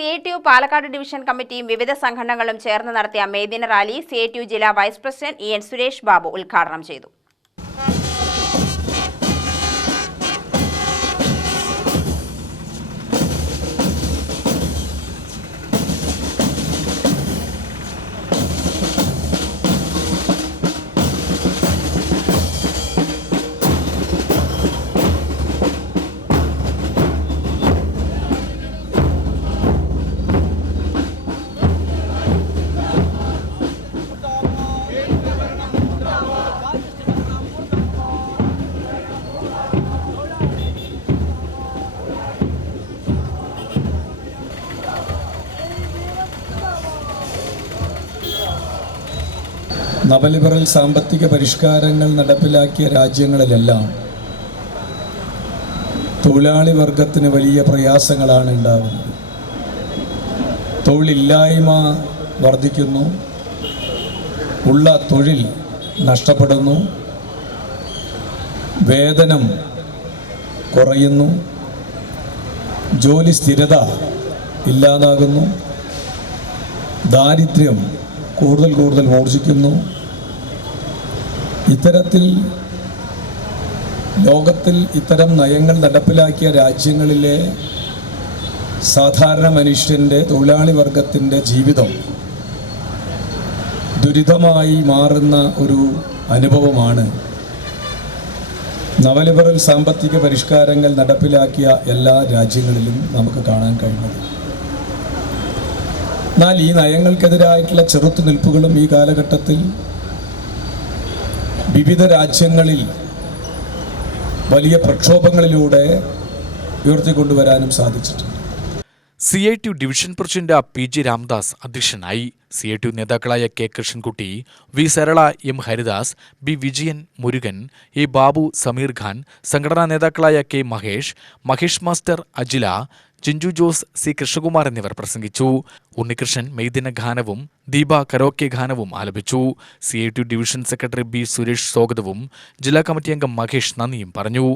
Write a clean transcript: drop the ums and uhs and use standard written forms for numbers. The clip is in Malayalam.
CITU പാലക്കാട് ഡിവിഷൻ കമ്മിറ്റിയും വിവിധ സംഘടനകളും ചേർന്ന് നടത്തിയ മെയ്ദിന റാലി CITU ജില്ലാ vice president EN Suresh Babu ഉദ്ഘാടനം ചെയ്തു. നവലിബറൽ സാമ്പത്തിക പരിഷ്കാരങ്ങൾ നടപ്പിലാക്കിയ രാജ്യങ്ങളിലെല്ലാം തൊഴിലാളി വർഗത്തിന് വലിയ പ്രയാസങ്ങളാണ് ഉണ്ടാകുന്നത്. തൊഴിലില്ലായ്മ വർദ്ധിക്കുന്നു, ഉള്ള തൊഴിൽ നഷ്ടപ്പെടുന്നു, വേതനം കുറയുന്നു, ജോലി സ്ഥിരത ഇല്ലാതാകുന്നു, ദാരിദ്ര്യം കൂടുതൽ മൂർച്ഛിക്കുന്നു. ഇത്തരത്തിൽ ലോകത്തിൽ ഇത്തരം നയങ്ങൾ നടപ്പിലാക്കിയ രാജ്യങ്ങളിലെ സാധാരണ മനുഷ്യൻ്റെ തൊഴിലാളി വർഗത്തിൻ്റെ ജീവിതം ദുരിതമായി മാറുന്ന ഒരു അനുഭവമാണ് നവലിബറൽ സാമ്പത്തിക പരിഷ്കാരങ്ങൾ നടപ്പിലാക്കിയ എല്ലാ രാജ്യങ്ങളിലും നമുക്ക് കാണാൻ കഴിയുന്നത്. എന്നാൽ ഈ നയങ്ങൾക്കെതിരായിട്ടുള്ള ചെറുത്തുനിൽപ്പുകളും ഈ കാലഘട്ടത്തിൽ വിവിധ രാജ്യങ്ങളിൽ വലിയ പ്രക്ഷോഭങ്ങളിലൂടെ ഉയർത്തിക്കൊണ്ടുവരാനും സാധിച്ചിട്ടുണ്ട്. CITU division president PG Ramdas അധ്യക്ഷനായി. CITU നേതാക്കളായ K Krishnankutty, V Sarala, M Haridas, B Vijayan, Murugan, A Babu, Sameer Khan, സംഘടനാ നേതാക്കളായ K Mahesh, Mahesh master, Ajila, Chinchu Jose, C Krishnakumar എന്നിവർ പ്രസംഗിച്ചു. ഉണ്ണികൃഷ്ണൻ മെയ്ദിന ഗാനവും ദീപ കരോക്കെ ഗാനവും ആലപിച്ചു. CITU division secretary B Suresh സ്വാഗതവും ജില്ലാ കമ്മിറ്റി അംഗം മഹേഷ് നന്ദിയും പറഞ്ഞു.